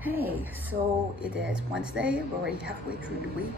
Hey, so it is Wednesday. We're already halfway through the week,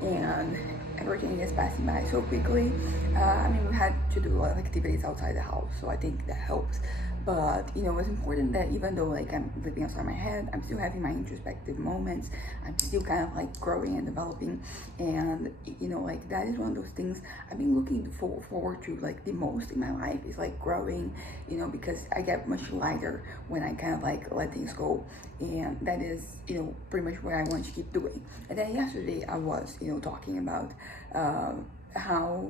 and everything is passing by so quickly. We had to do a lot of activities outside the house, so I think that helps. But it's important that even though like I'm living outside my head, I'm still having my introspective moments. I'm still kind of like growing and developing, and like that is one of those things I've been looking forward to like the most in my life is like growing. Because I get much lighter when I kind of like let things go, and that is pretty much what I want to keep doing. And then yesterday I was talking about how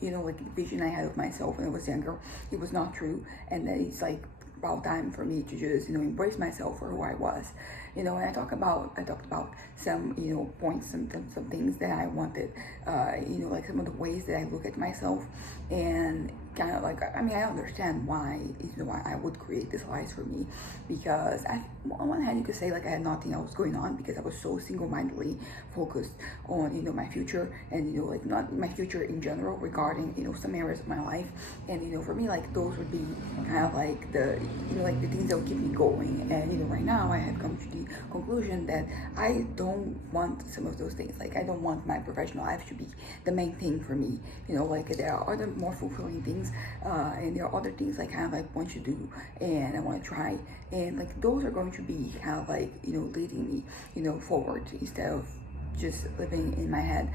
like the vision I had of myself when I was younger, it was not true, and that it's like about time for me to just embrace myself for who I was. And I talked about some points, some things that I wanted, like some of the ways that I look at myself, and kind of like I understand why I would create this life for me, because on one hand you could say like I had nothing else going on because I was so single-mindedly focused on my future, and like not my future in general regarding some areas of my life. And for me, like those would be kind of like the like the things that would keep me going. And right now I have come to the conclusion that I don't want some of those things. Like I don't want my professional life to be the main thing for me. Like there are other more fulfilling things, and there are other things I kind of like want to do and I want to try, and like those are going to be kind of like leading me forward, instead of just living in my head,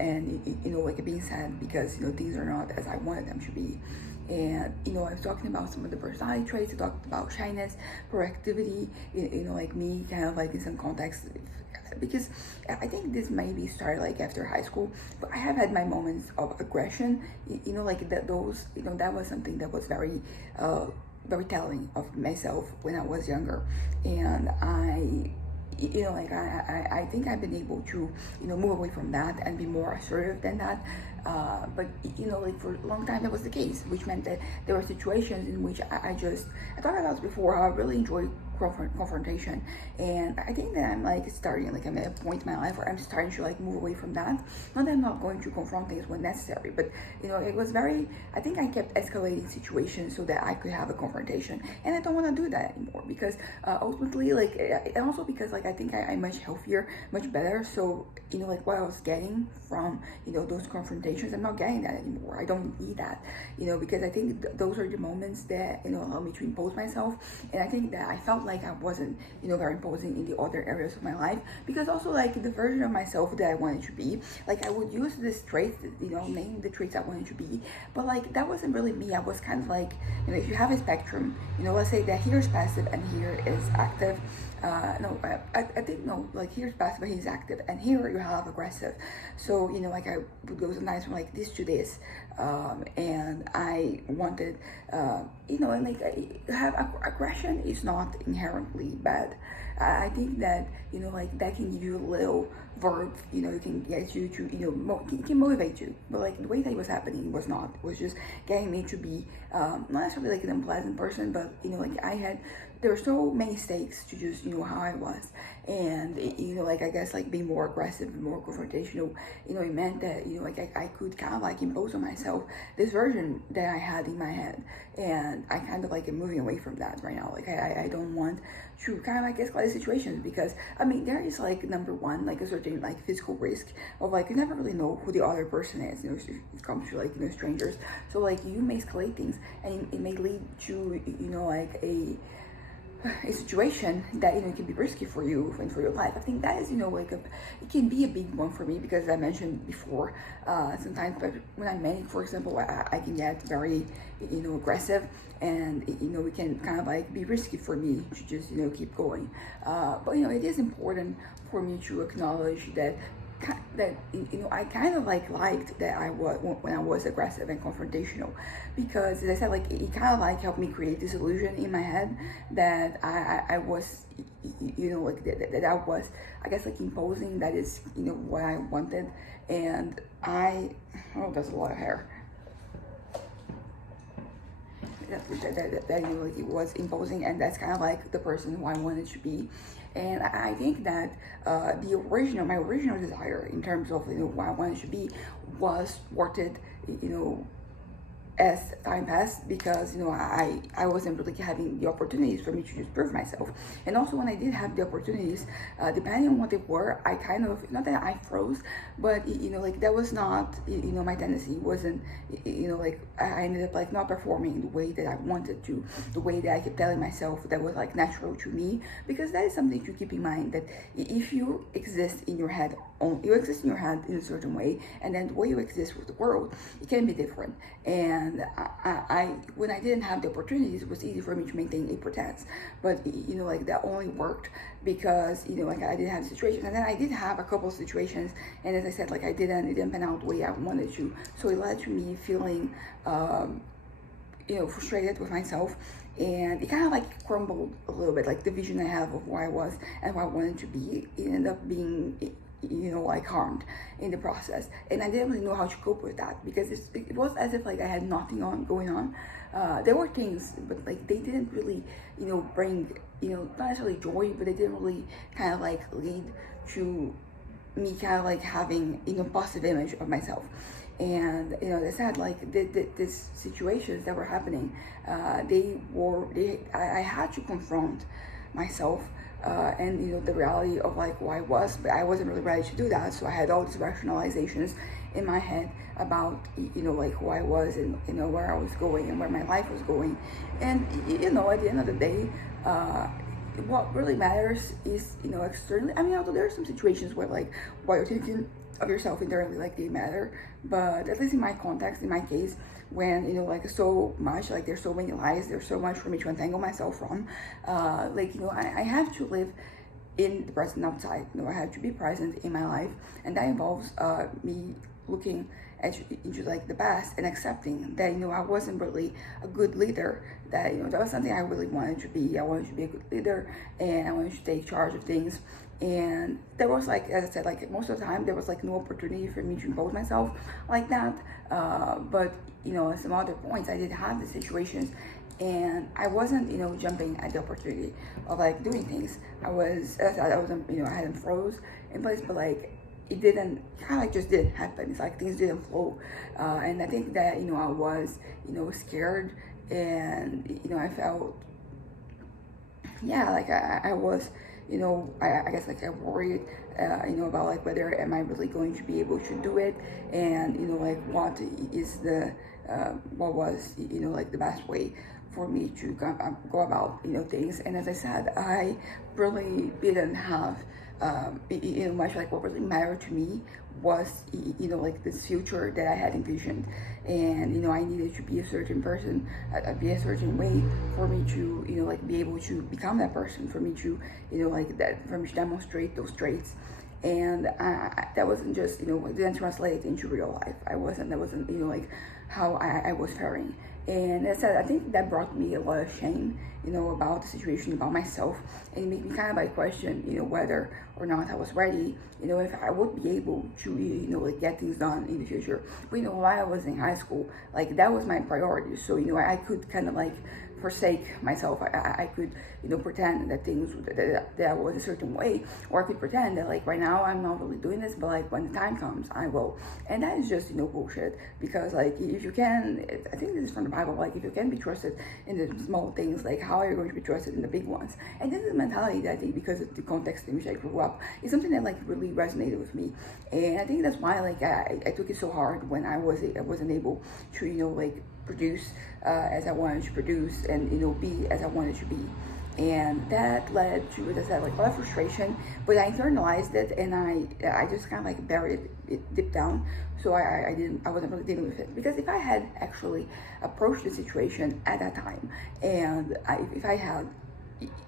and like being sad because things are not as I wanted them to be. And I was talking about some of the personality traits. I talked about shyness, proactivity, like me kind of like in some context, because I think this maybe started like after high school, but I have had my moments of aggression, like that those that was something that was very telling of myself when I was younger. And I think I've been able to move away from that and be more assertive than that. But like for a long time that was the case, which meant that there were situations in which I talked about this before, how I really enjoy confrontation. And I think that I'm like starting, like I'm at a point in my life where I'm starting to like move away from that. Not that I'm not going to confront things when necessary, but it was very, I think I kept escalating situations so that I could have a confrontation, and I don't want to do that anymore, because ultimately, like, and also because like I think I'm much healthier, much better. So like what I was getting from those confrontations, I'm not getting that anymore. I don't need that, because I think those are the moments that allow me to impose myself. And I think that I felt like I wasn't very imposing in the other areas of my life, because also like the version of myself that I wanted to be, like I would use this traits, name the traits I wanted to be, but like that wasn't really me. I was kind of like, if you have a spectrum, let's say that here's passive and here is active. No, I think no, like here's passive and he's active, and here you have aggressive. So like I would go sometimes from like this to this, and I wanted, and like have aggression is not inherently bad. I think that like that can give you a little verb, it can get you to it can motivate you. But like the way that it was happening was not, it was just getting me to be not necessarily like an unpleasant person, but like there were so many stakes to just how I was. And like I guess like being more aggressive, more confrontational, it meant that like I could kind of like impose on myself this version that I had in my head. And I kind of like am moving away from that right now. Like I don't want to kind of like escalate situations, because there is like number one, like a certain like physical risk of like you never really know who the other person is, if it comes to like strangers. So like you may escalate things, and it may lead to like a situation that can be risky for you and for your life. I think that is like it can be a big one for me, because as I mentioned before, sometimes but when I'm manic, for example, I can get very aggressive, and it can kind of like be risky for me to just keep going. But it is important for me to acknowledge that I kind of like liked that I was when I was aggressive and confrontational, because as I said, like it kind of like helped me create this illusion in my head that I was like that I was, I guess, like imposing, that is what I wanted. And that's a lot of hair. That like it was imposing, and that's kind of like the person who I wanted to be. And I think that my original desire in terms of what I wanted to be was thwarted, as time passed, because I wasn't really having the opportunities for me to just prove myself. And also when I did have the opportunities, depending on what they were, I kind of, not that I froze, but like that was not my tendency. It wasn't like I ended up like not performing the way that I wanted to, the way that I kept telling myself that was like natural to me. Because that is something to keep in mind, that if you exist in your head, you exist in your head in a certain way, and then the way you exist with the world, it can be different. And I when I didn't have the opportunities, it was easy for me to maintain a pretense. But like that only worked because like I didn't have situations. And then I did have a couple of situations, and as I said, like it didn't pan out the way I wanted to. So it led to me feeling frustrated with myself, and it kind of like crumbled a little bit, like the vision I have of who I was and who I wanted to be. It ended up being like harmed in the process, and I didn't really know how to cope with that, because it was as if like I had nothing going on. There were things, but like they didn't really bring not necessarily joy, but they didn't really kind of like lead to me kind of like having positive image of myself. And as I said, like these situations that were happening, I had to confront myself, and the reality of like who I was, but I wasn't really ready to do that. So I had all these rationalizations in my head about like who I was, and where I was going and where my life was going. And at the end of the day, what really matters is externally. I mean, although there are some situations where like what you're thinking of yourself internally, like they matter, but at least in my context, in my case, when like so much, like there's so many lies, there's so much for me to untangle myself from, I have to live in the present outside. I have to be present in my life, and that involves me looking into like the past and accepting that I wasn't really a good leader, that that was something I really wanted to be. I wanted to be a good leader, and I wanted to take charge of things. And there was, like, as I said, like most of the time there was like no opportunity for me to impose myself like that, but at some other points I did have the situations, and I wasn't jumping at the opportunity of like doing things. I was, as I said, I wasn't I hadn't froze in place, but like it didn't kind of like just didn't happen. It's like things didn't flow, and I think that I was scared, and I felt, yeah, like I was I guess like I worried about like whether am I really going to be able to do it, and like what is the what was like the best way for me to go about things. And as I said, I really didn't have much. Like what really mattered to me was like this future that I had envisioned, and I needed to be a certain person, be a certain way for me to like be able to become that person, for me to like that, for me to demonstrate those traits. And that wasn't just it didn't translate into real life. That wasn't like how I was faring. And as I said, I think that brought me a lot of shame about the situation, about myself, and it made me kind of like question whether or not I was ready, if I would be able to like get things done in the future. But while I was in high school, like that was my priority. So I could kind of like forsake myself. I could pretend that things that I was a certain way, or I could pretend that like right now I'm not really doing this, but like when the time comes I will. And that is just bullshit, because like if you can, I think this is from the Bible, like if you can be trusted in the small things, like how are you going to be trusted in the big ones? And this is a mentality that I think, because of the context in which I grew up, is something that like really resonated with me. And I think that's why like I took it so hard when I wasn't able to like produce as I wanted to produce, and be as I wanted to be. And that led to, as I said, like a lot of frustration, but I internalized it, and I just kind of like buried it deep down. So I wasn't really dealing with it, because if I had actually approached the situation at that time, and if I had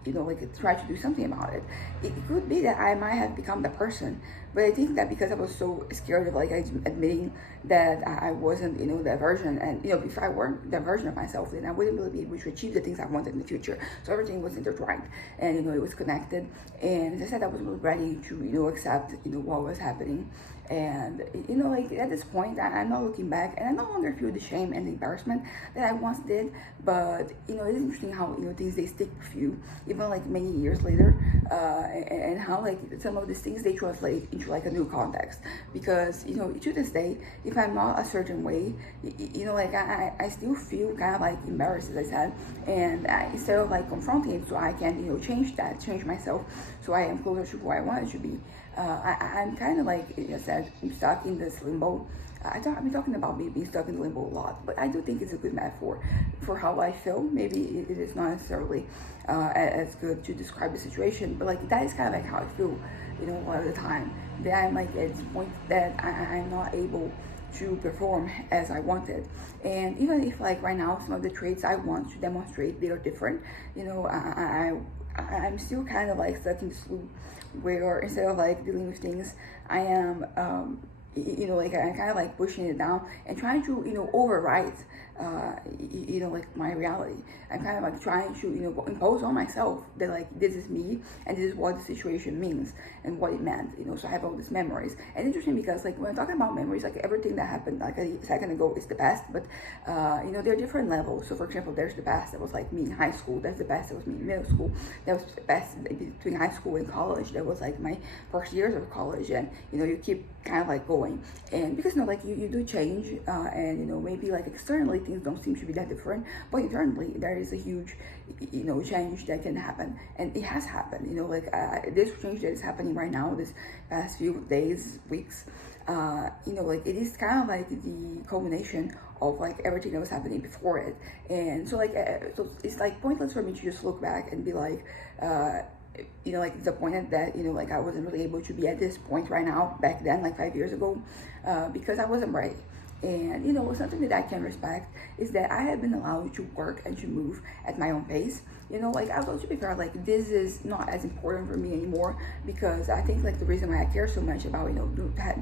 like try to do something about it, it could be that I might have become the person. But I think that because I was so scared of like admitting that I wasn't that version, and if I weren't that version of myself, then I wouldn't really be able to achieve the things I wanted in the future. So everything was intertwined, and it was connected. And as I said, I wasn't really ready to accept what was happening. And like at this point, I'm not looking back, and I no longer feel the shame and the embarrassment that I once did. But it is interesting how things, they stick with you even like many years later, and how like some of these things, they translate into like a new context. Because to this day, if I'm not a certain way, like I still feel kind of like embarrassed, as I said. And instead of like confronting it, so I can change myself, so I am closer to who I wanted to be. I'm kind of like I said, I'm stuck in this limbo. I've been talking about me being stuck in limbo a lot, but I do think it's a good metaphor for how I feel. Maybe it is not necessarily as good to describe the situation, but like that is kind of like how I feel, a lot of the time. That I'm like at this point that I'm not able to perform as I wanted. And even if like right now some of the traits I want to demonstrate, they are different, I'm still kind of like stuck in this loop where instead of like dealing with things, I am like I'm kind of like pushing it down and trying to override like my reality. I'm kind of like trying to impose on myself that like this is me and this is what the situation means and what it meant. So I have all these memories. And it's interesting because like when I'm talking about memories, like everything that happened like a second ago is the past, but there are different levels. So for example, there's the past that was like me in high school. That's the past that was me in middle school. That was the past between high school and college. That was like my first years of college. And you keep kind of like going. And because like you do change, and maybe like externally things don't seem to be that different, but internally there is a huge change that can happen, and it has happened. Like this change that is happening right now, this past few days, weeks, like it is kind of like the culmination of like everything that was happening before it. And so like so it's like pointless for me to just look back and be like like disappointed that like I wasn't really able to be at this point right now back then, like 5 years ago, because I wasn't ready. And something that I can respect is that I have been allowed to work and to move at my own pace. Like I was, to be fair, like this is not as important for me anymore, because I think like the reason why I care so much about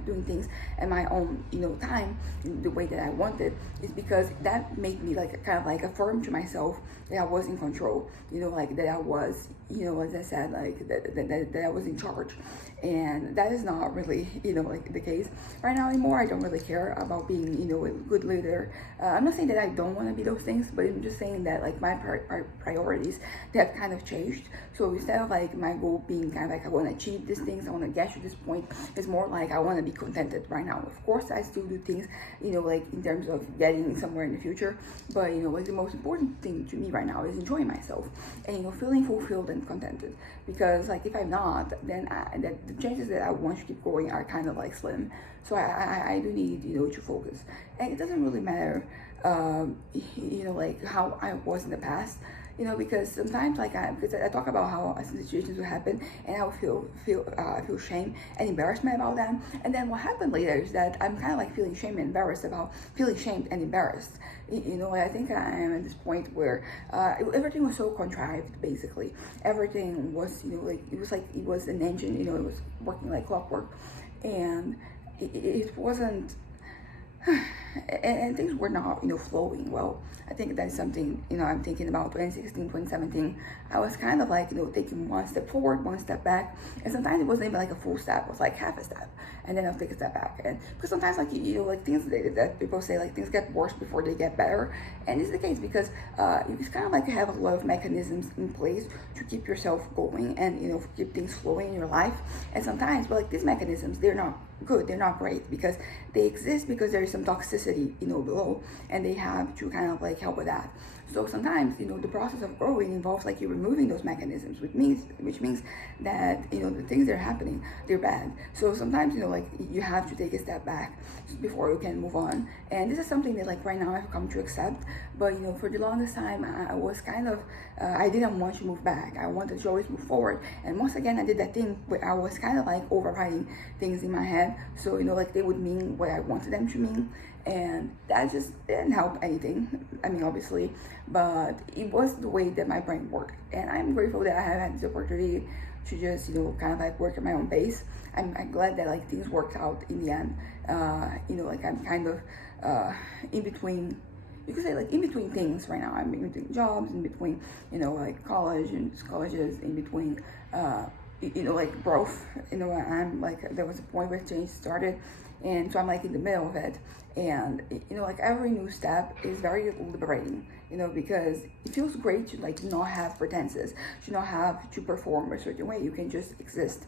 doing things at my own time, the way that I wanted, is because that made me like kind of like affirm to myself that I was in control. Like that I was, as I said, like that I was in charge. And that is not really like the case right now anymore. I don't really care about being a good leader. I'm not saying that I don't want to be those things, but I'm just saying that like my priorities, they have kind of changed. So instead of like my goal being kind of like I want to achieve these things, I want to get to this point, it's more like I want to be contented right now. Of course I still do things like in terms of getting somewhere in the future, but like the most important thing to me right now is enjoying myself and feeling fulfilled and contented. Because like if I'm not, then the chances that I want to keep going are kind of like slim. So I do need to focus. And it doesn't really matter like how I was in the past, because sometimes like because I talk about how situations will happen and I will feel shame and embarrassment about them. And then what happened later is that I'm kind of like feeling shame and embarrassed about feeling shamed and embarrassed. I think I am at this point where everything was so contrived. Basically everything was like it was an engine, it was working like clockwork, and it wasn't and things were not flowing well. I think that's something I'm thinking about 2016, 2017. I was kind of like taking one step forward, one step back, and sometimes it wasn't even like a full step. It was like half a step, and then I'll take a step back. And because sometimes like like things that people say, like things get worse before they get better, and it's the case because you just kind of like have a lot of mechanisms in place to keep yourself going and keep things flowing in your life. And sometimes, but like these mechanisms, they're not good, they're not great, because they exist because there is some toxicity below, and they have to kind of like help with that. So sometimes the process of growing involves like you removing those mechanisms, which means that the things that are happening, they're bad. So sometimes like you have to take a step back before you can move on. And this is something that like right now I've come to accept. But for the longest time I was kind of I didn't want to move back. I wanted to always move forward. And once again I did that thing where I was kind of like overriding things in my head, so like they would mean what I wanted them to mean. And that just didn't help anything, I mean, obviously, but it was the way that my brain worked. And I'm grateful that I have had this opportunity to just kind of like work at my own pace. I'm glad that like things worked out in the end. Like I'm kind of in between, you could say like in between things right now. I'm in between jobs, in between like colleges, in between like growth. I'm like, there was a point where change started, and so I'm like in the middle of it. And like every new step is very liberating, because it feels great to like not have pretenses, to not have to perform a certain way. You can just exist.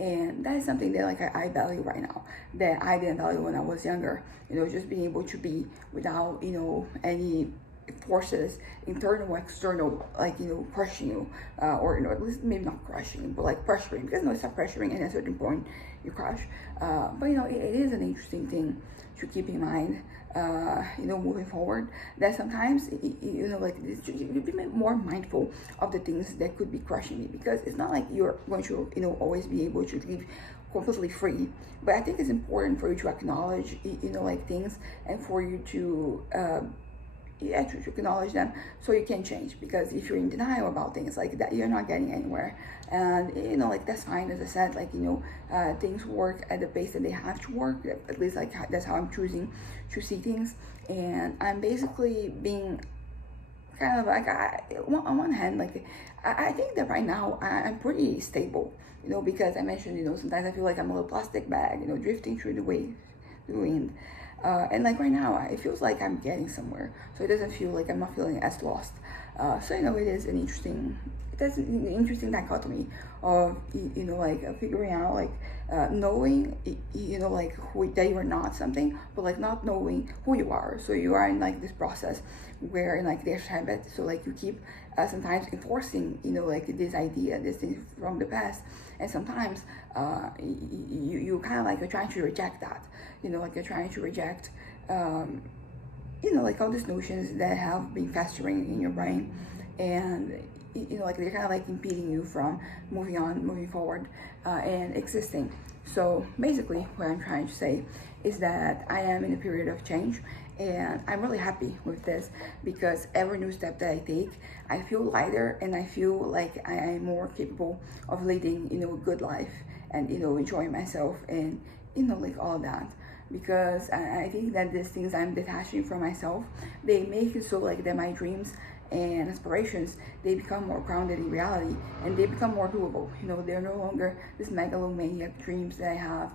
And that is something that like I value right now, that I didn't value when I was younger. Just being able to be without any forces, internal or external, like crushing you, or at least maybe not crushing you, but like pressuring, because it's not pressuring, and at a certain point you crush. But it is an interesting thing to keep in mind, moving forward, that sometimes like you be more mindful of the things that could be crushing me, because it's not like you're going to always be able to live completely free. But I think it's important for you to acknowledge like things, and for you to to acknowledge them, so you can change. Because if you're in denial about things like that, you're not getting anywhere. And like that's fine. As I said, like things work at the pace that they have to work, at least like that's how I'm choosing to see things. And I'm basically being kind of like, on one hand, like I think that right now I'm pretty stable, because I mentioned, sometimes I feel like I'm a little plastic bag, drifting through the wind. And like right now, it feels like I'm getting somewhere, so it doesn't feel like I'm not feeling as lost. So it is an interesting dichotomy of like figuring out, like knowing like that you are not something, but like not knowing who you are. So you are in like this process where in like this habit, so like you keep sometimes enforcing like this idea, this thing from the past, and sometimes you kind of like are trying to reject that, like you're trying to reject like all these notions that have been festering in your brain. And like they're kind of like impeding you from moving forward, and existing. So basically what I'm trying to say is that I am in a period of change, and I'm really happy with this, because every new step that I take, I feel lighter, and I feel like I am more capable of leading a good life, and enjoying myself, and like all of that. Because I think that these things I'm detaching from myself, they make it so like that my dreams and aspirations, they become more grounded in reality, and they become more doable. They're no longer this megalomaniac dreams that I have.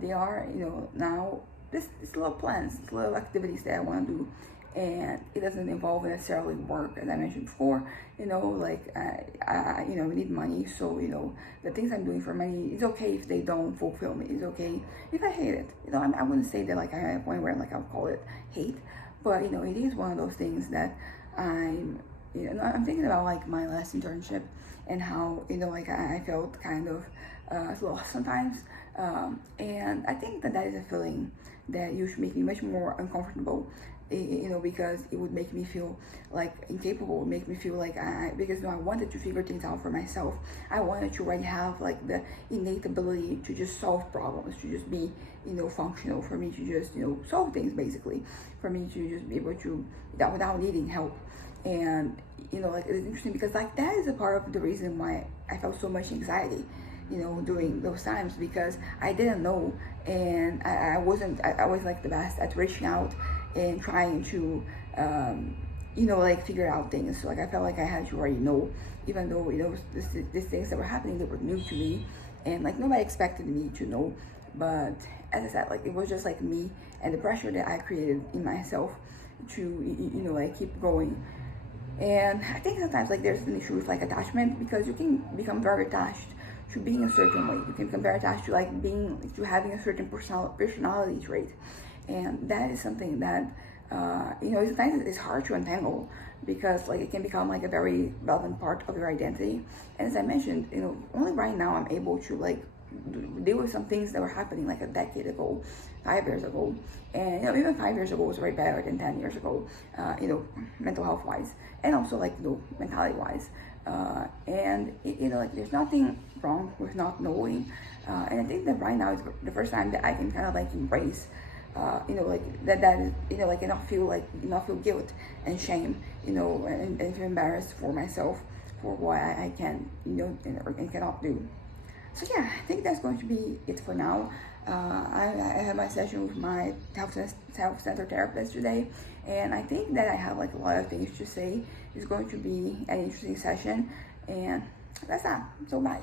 They are now this little plans, this little activities that I want to do. And it doesn't involve necessarily work, as I mentioned before. Like we need money, so the things I'm doing for money, it's okay if they don't fulfill me. It's okay if I hate it. I wouldn't say that like I'm at a point where like I'll call it hate, but it is one of those things that I'm thinking about, like my last internship, and how like I felt kind of lost sometimes. And I think that is a feeling that you should make me much more uncomfortable, because it would make me feel like incapable. It would make me feel like because I wanted to figure things out for myself. I wanted to already have like the innate ability to just solve problems, to just be functional, for me to just solve things, basically, for me to just be able to without needing help. And like it's interesting, because like that is a part of the reason why I felt so much anxiety during those times, because I didn't know, and I was like the best at reaching out and trying to like figure out things. So like I felt like I had to already know, even though these things that were happening, they were new to me, and like nobody expected me to know. But as I said, like it was just like me and the pressure that I created in myself to like keep going. And I think sometimes like there's an issue with like attachment, because you can become very attached to being a certain way. You can become very attached to like having a certain personality trait. And that is something that sometimes it's hard to untangle, because like it can become like a very relevant part of your identity. And as I mentioned, only right now I'm able to like deal with some things that were happening like a decade ago, 5 years ago. And even 5 years ago was way better than 10 years ago, mental health wise, and also like mentality wise. And like there's nothing wrong with not knowing. And I think that right now is the first time that I can kind of like embrace like that is like not feel guilt and shame, and feel embarrassed for myself for what I can and cannot do. So yeah, I think that's going to be it for now. I had my session with my self-centered therapist today, and I think that I have like a lot of things to say. It's going to be an interesting session, and that's that. So bye.